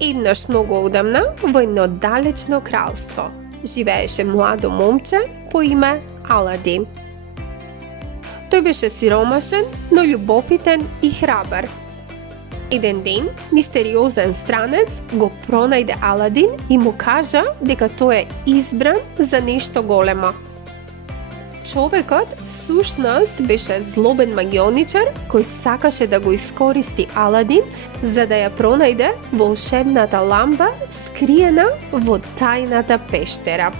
Еднаш многу одамна во едно далечно кралство живееше младо момче по име Аладин. Тој беше сиромашен, но љубопитен и храбар. Еден ден, мистериозен странец го пронајде Аладин и му кажа дека тој е избран за нешто големо. Човекот всушност беше злобен магионичар кој сакаше да го искористи Аладин за да ја пронајде волшебната ламба скриена во тајната пештера.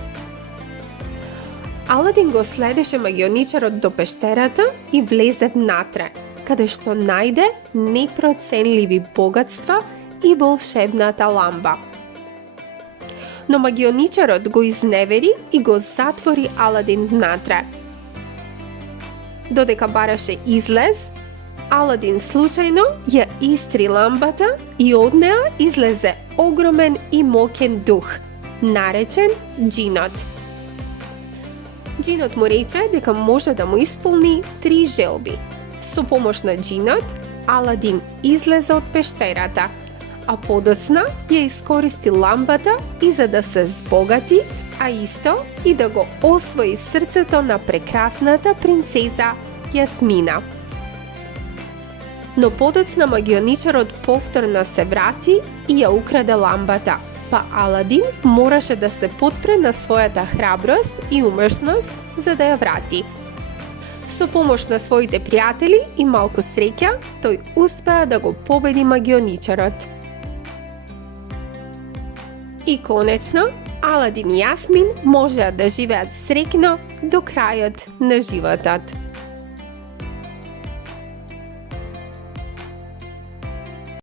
Аладин го следеше магионичарот до пештерата и влезе внатре, каде што најде непроценливи богатства и волшебната ламба. Но магионичарот го изневери и го затвори Аладин внатре. Додека бараше излез, Аладин случајно ја истри ламбата и од неа излезе огромен и моќен дух, наречен џинот. Џинот му рече дека може да му исполни 3 желби. Со помош на џинот, Аладин излезе од пештерата, а подоцна ја искористи ламбата и за да се збогати, а исто и да го освои срцето на прекрасната принцеза Јасмина. Но подоцна магионичарот повторно се врати и ја украде ламбата, па Аладин мораше да се потпре на својата храброст и умешност за да ја врати. Со помош на своите пријатели и малку среќа, тој успеа да го победи магионичарот. И конечно, Аладин и Јасмин можеа да живеат среќно до крајот на животот.